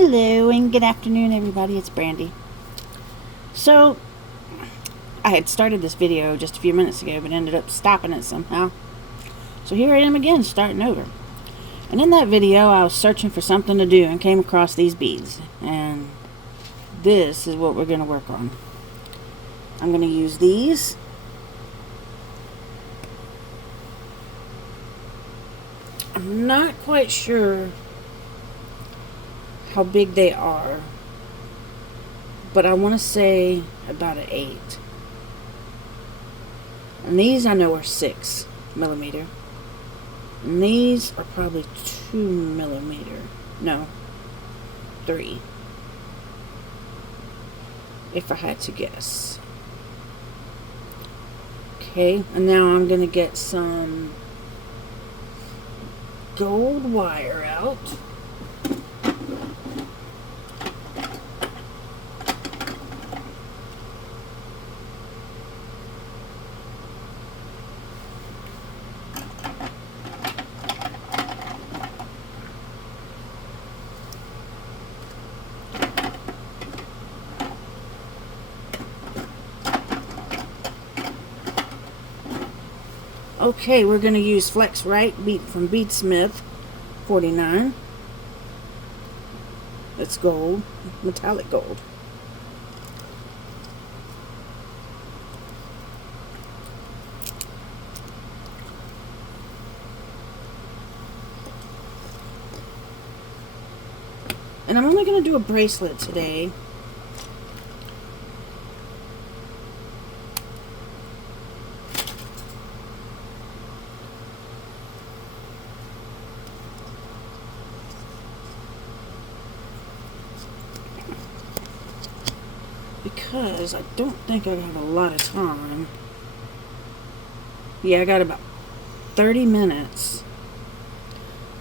Hello and good afternoon, everybody. It's Brandy. So, I had started this video just a few minutes ago, but ended up stopping it somehow. So here I am again, starting over. And in that video, I was searching for something to do and came across these beads. And this is what we're going to work on. I'm going to use these. I'm not quite sure how big they are, but I want to say about an 8. And these I know are 6 millimeter. And these are probably 2 millimeter. No, 3. If I had to guess. Okay, and now I'm going to get some gold wire out. Okay, we're going to use Flex Right bead from Beadsmith 49. It's gold, metallic gold. And I'm only going to do a bracelet today. Because I don't think I got a lot of time. Yeah, I got about 30 minutes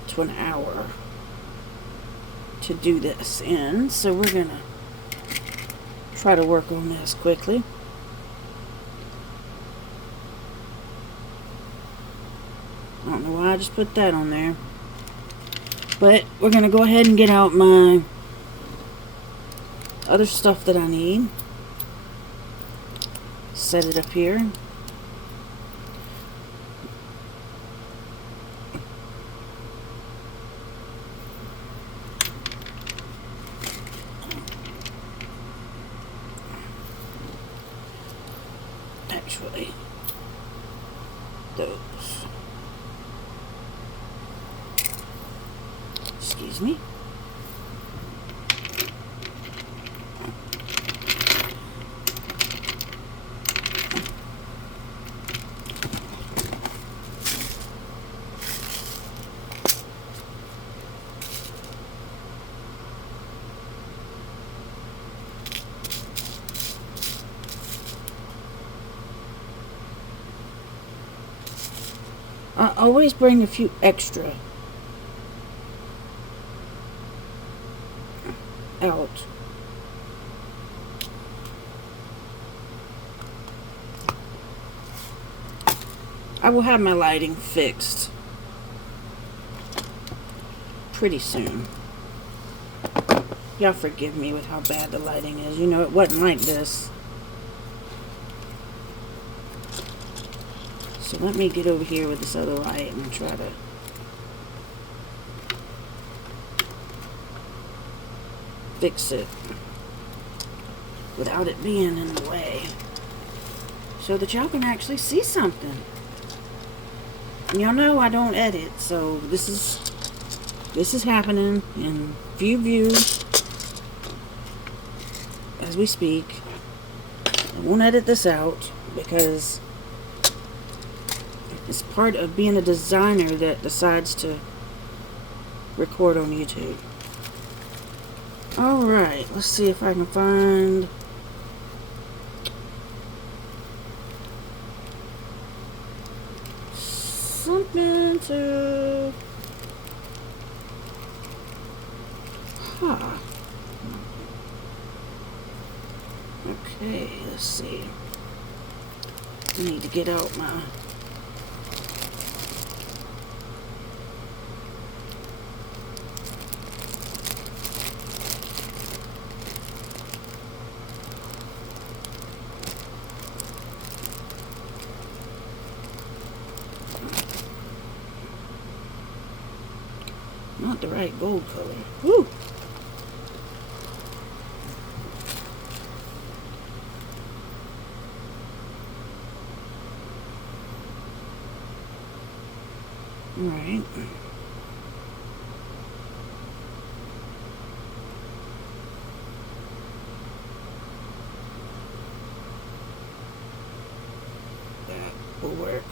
to an hour to do this in. So we're going to try to work on this quickly. I don't know why I just put that on there. But we're going to go ahead and get out my other stuff that I need. Set it up here. Actually, those. Excuse me. I always bring a few extra out. I will have my lighting fixed pretty soon. Y'all forgive me with how bad the lighting is. You know, it wasn't like this. So let me get over here with this other light and try to fix it without it being in the way, so that y'all can actually see something. And y'all know I don't edit, so this is happening in few views as we speak. I won't edit this out because it's part of being a designer that decides to record on YouTube. Alright, let's see if I can find something to... Okay, let's see. I need to get out my... Not the right gold color. Woo! Alright. That will work.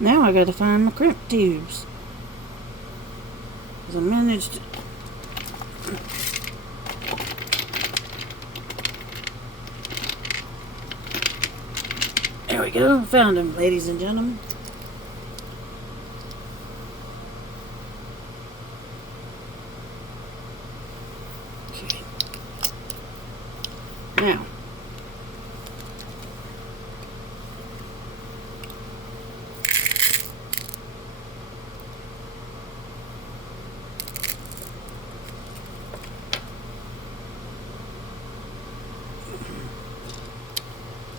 Now I gotta find my crimp tubes. Because I managed to... There we go. Found them, ladies and gentlemen. Okay. Now.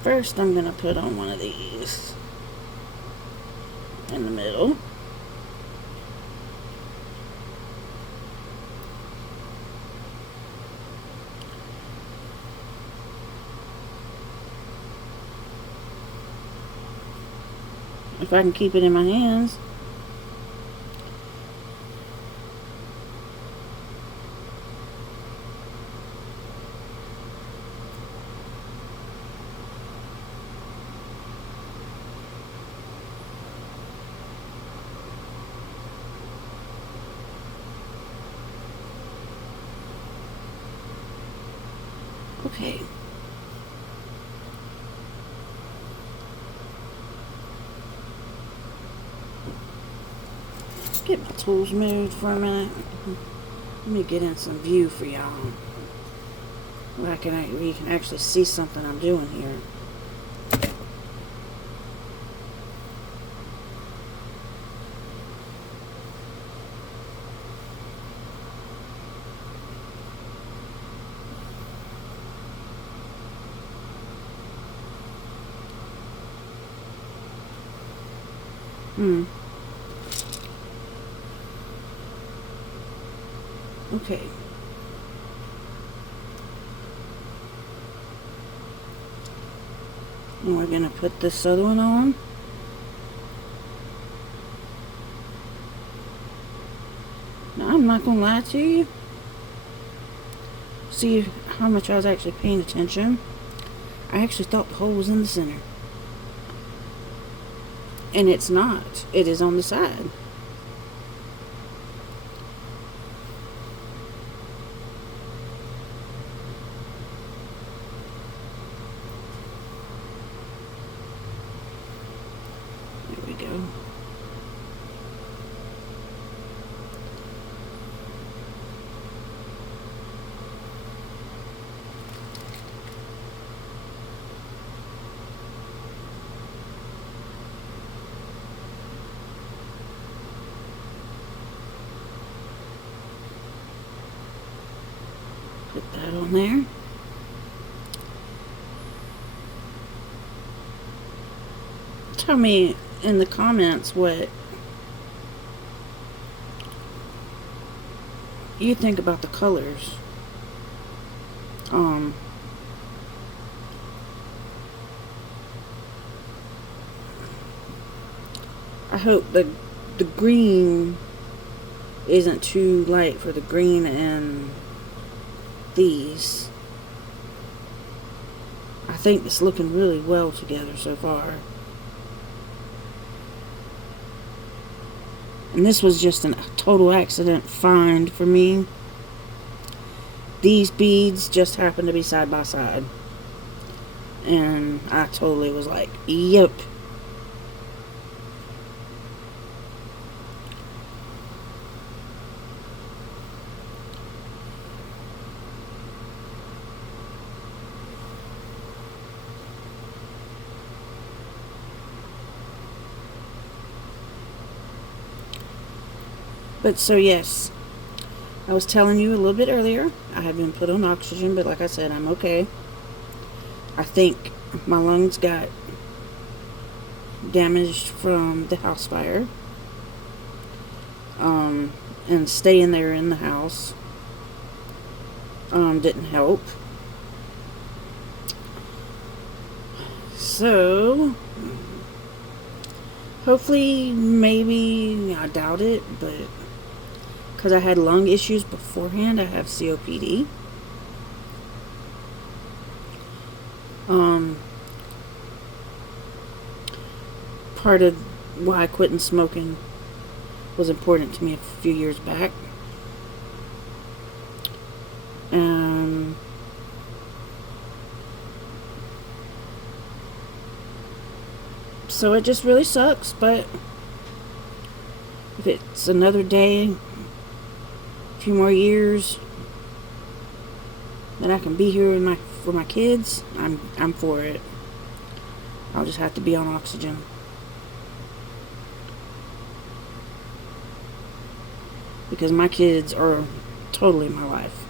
First, I'm going to put on one of these in the middle. If I can keep it in my hands. Okay. Get my tools moved for a minute. Let me get in some view for y'all. Where you can actually see something I'm doing here. Okay. And we're going to put this other one on. Now, I'm not going to lie to you. See how much I was actually paying attention. I actually thought the hole was in the center. And it's not. It is on the side. There we go. Put that on there. Tell me in the comments what you think about the colors. I hope the green isn't too light for the green and these. I think it's looking really well together so far. And this was just a total accident find for me. These beads just happened to be side by side. And I totally was like, yep. But so yes, I was telling you a little bit earlier, I have been put on oxygen, but like I said, I'm okay. I think my lungs got damaged from the house fire. And staying there in the house didn't help. So, hopefully, maybe, I doubt it, but because I had lung issues beforehand, I have COPD. Part of why quitting smoking was important to me a few years back. And so it just really sucks, but if it's another day, a few more years that I can be here for my kids, I'm for it. I'll just have to be on oxygen. Because my kids are totally my life.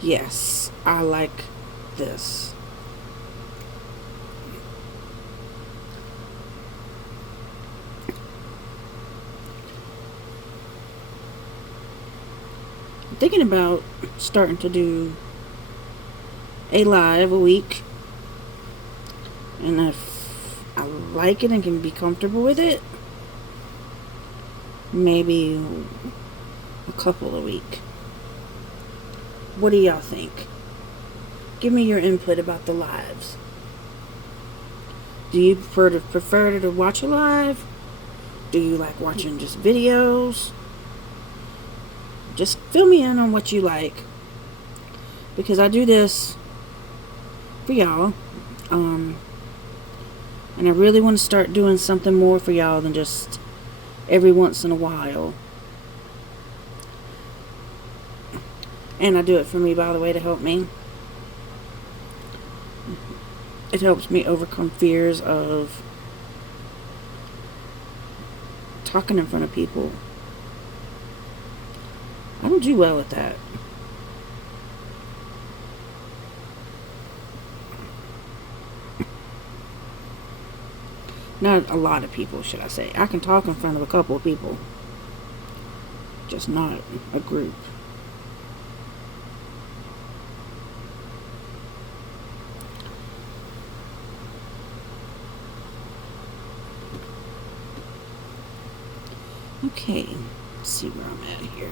Yes, I like this. I'm thinking about starting to do a live a week. And if I like it and can be comfortable with it, maybe a couple a week. What do y'all think? Give me your input about the lives. Do you prefer to watch a live? Do you like watching just videos? Just fill me in on what you like. Because I do this for y'all. And I really want to start doing something more for y'all than just every once in a while. And I do it for me, by the way, to help me. It helps me overcome fears of talking in front of people. I don't do well at that. Not a lot of people, should I say. I can talk in front of a couple of people. Just not a group. Okay, let's see where I'm at here.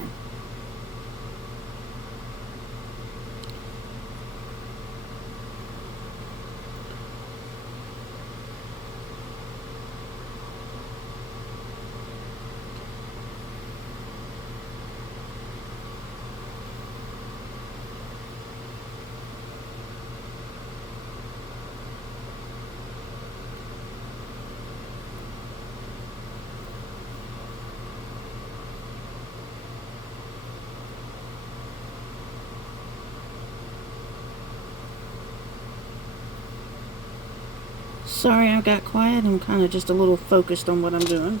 Sorry I got quiet. I'm kind of just a little focused on what I'm doing.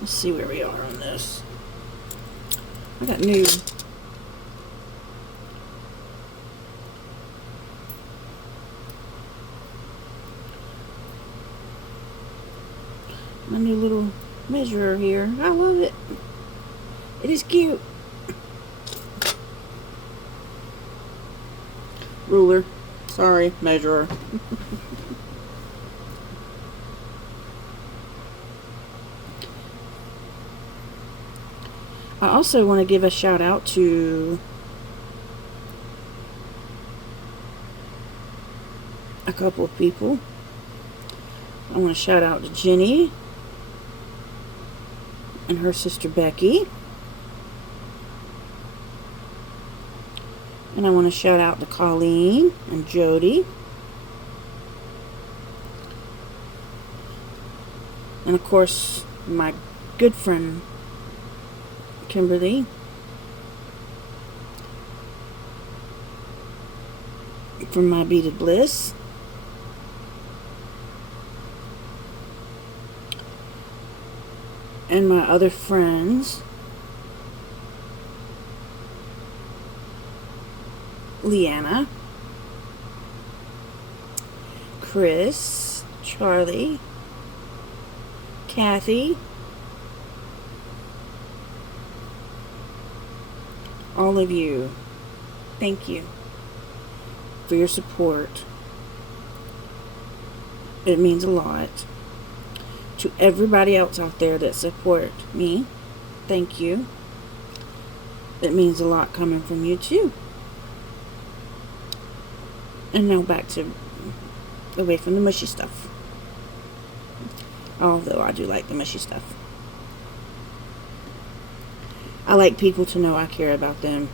Let's see where we are on this. I got my new little measurer here. I love it. It is cute. Ruler. Sorry, measurer. I also want to give a shout out to a couple of people. I want to shout out to Jenny and her sister Becky. And I want to shout out to Colleen and Jody. And of course, my good friend Kimberly, from My Beaded Bliss, and my other friends, Leanna, Chris, Charlie, Kathy, all of you, thank you for your support. It means a lot. To everybody else out there that support me, thank you. It means a lot coming from you too. And now back to away from the mushy stuff. Although I do like the mushy stuff. I like people to know I care about them.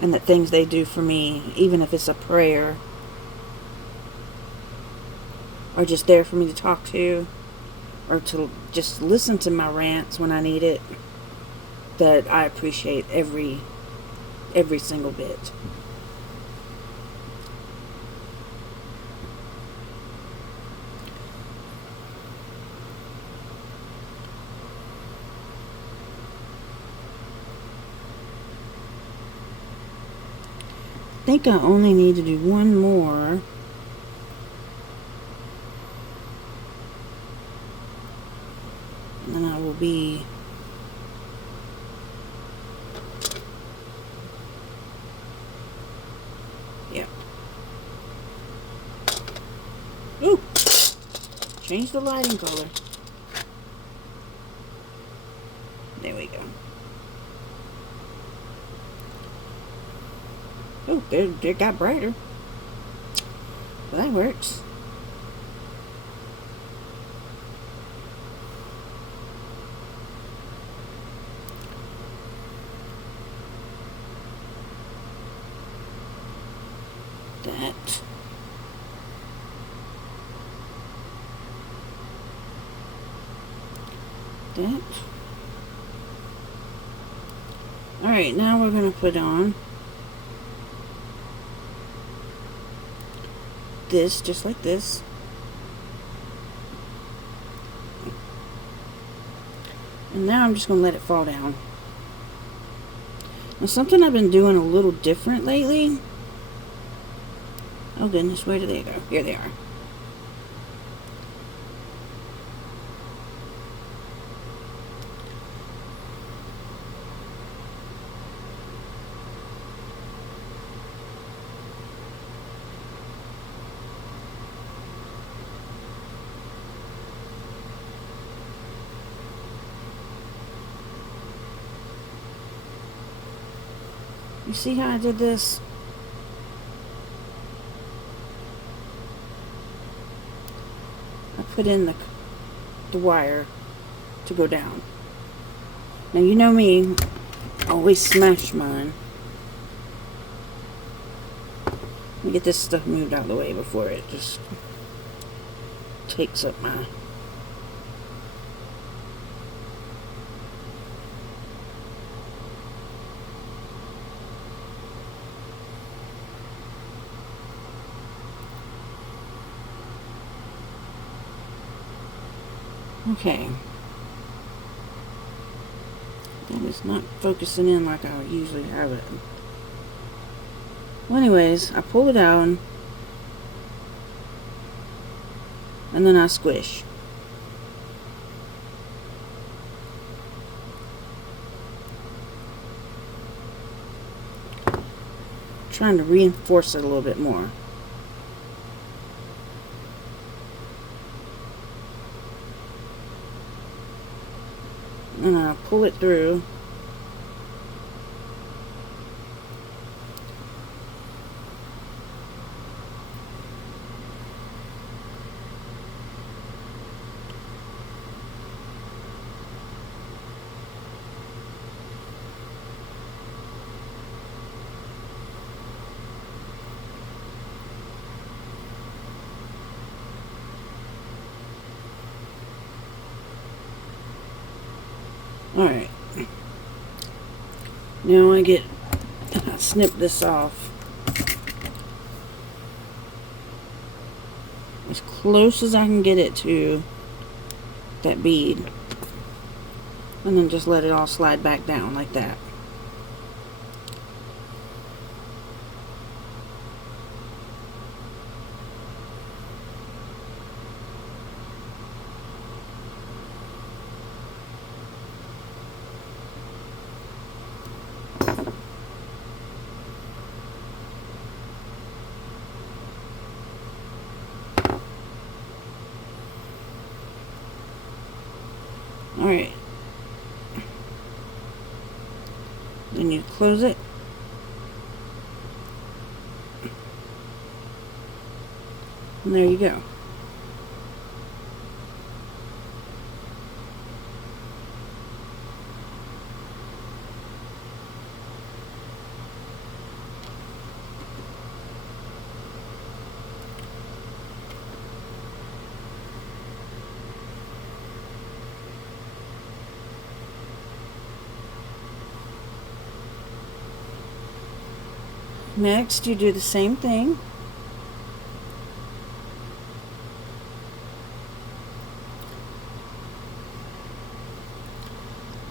And that things they do for me, even if it's a prayer, are just there for me to talk to, or to just listen to my rants when I need it, that I appreciate every single bit. I think I only need to do one more. And then I will be ooh, change the lighting color. There we go. Oh, it got brighter. Well, that works. That. Alright, now we're going to put on this, just like this. And now I'm just going to let it fall down. Now, something I've been doing a little different lately. Oh goodness, where do they go? Here they are. You see how I did this? I put in the wire to go down. Now you know me, I always smash mine. Let me get this stuff moved out of the way before it just takes up my... Okay. That is not focusing in like I usually have it. Well, anyways, I pull it down and then I squish. Trying to reinforce it a little bit more. And I pull it through. Alright. Now I snip this off as close as I can get it to that bead. And then just let it all slide back down like that. Alright. Then you close it. And there you go. Next, you do the same thing.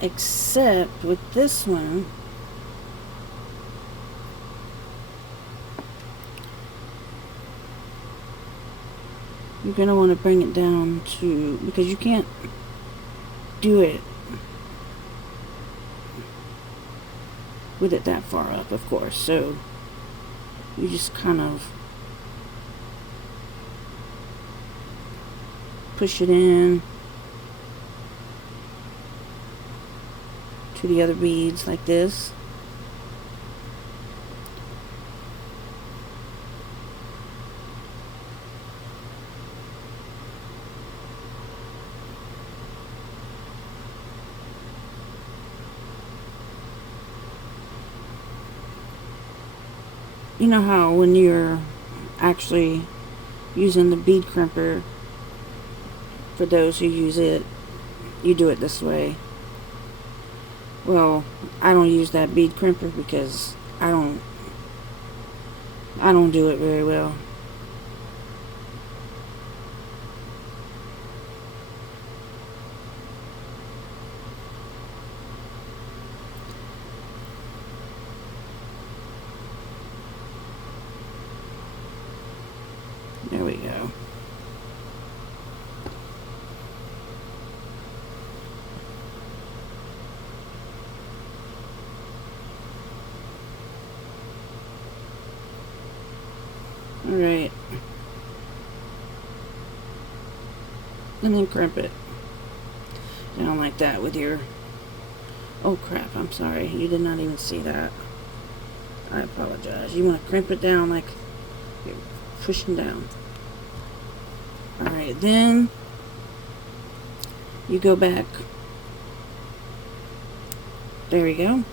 Except with this one, you're going to want to bring it down to, because you can't do it with it that far up, of course. So you just kind of push it in to the other beads like this. You know how when you're actually using the bead crimper, for those who use it, you do it this way. Well, I don't use that bead crimper because I don't do it very well. There we go. All right. And then crimp it down like that with your... Oh crap, I'm sorry. You did not even see that. I apologize. You want to crimp it down like you're pushing down. Alright, then you go back. There we go.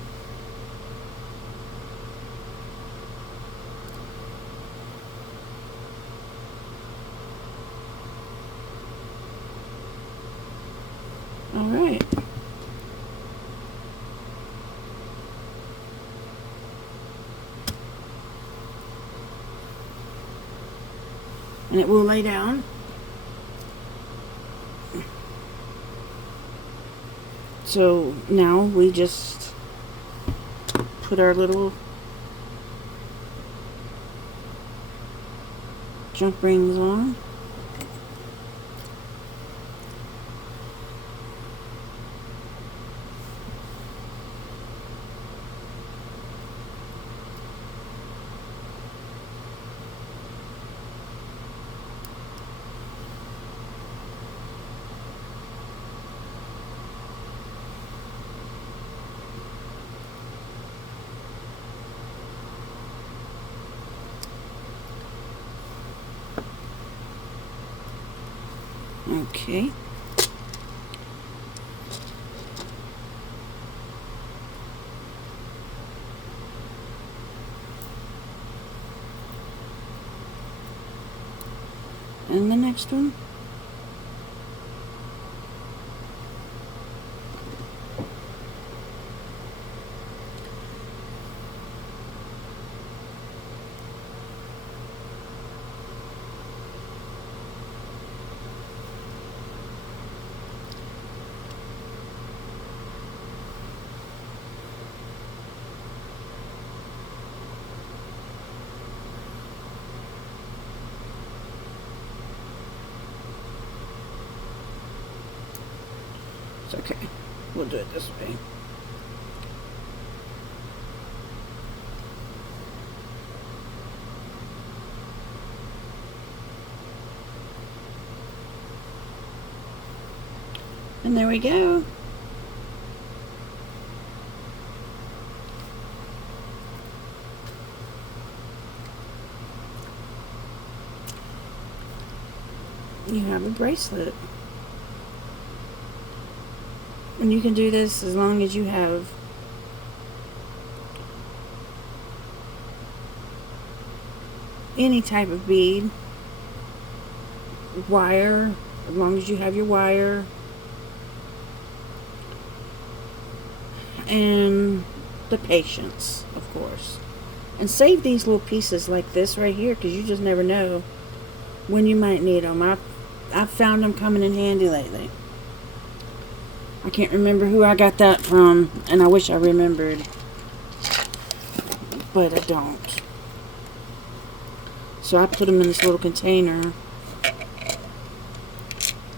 Alright. And it will lay down. So now we just put our little jump rings on. Okay. And the next one. It's okay. We'll do it this way. And there we go. You have a bracelet. And you can do this as long as you have any type of bead, wire, as long as you have your wire, and the patience, of course. And save these little pieces like this right here, because you just never know when you might need them. I've found them coming in handy lately. I can't remember who I got that from, and I wish I remembered, but I don't. So I put them in this little container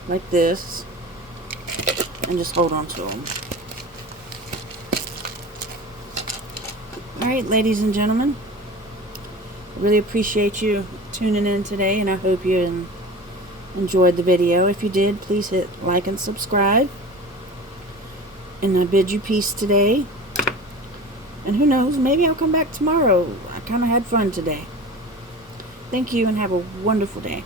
like this and just hold on to them. Alright, ladies and gentlemen, I really appreciate you tuning in today, and I hope you enjoyed the video. If you did, please hit like and subscribe. And I bid you peace today. And who knows, maybe I'll come back tomorrow. I kind of had fun today. Thank you and have a wonderful day.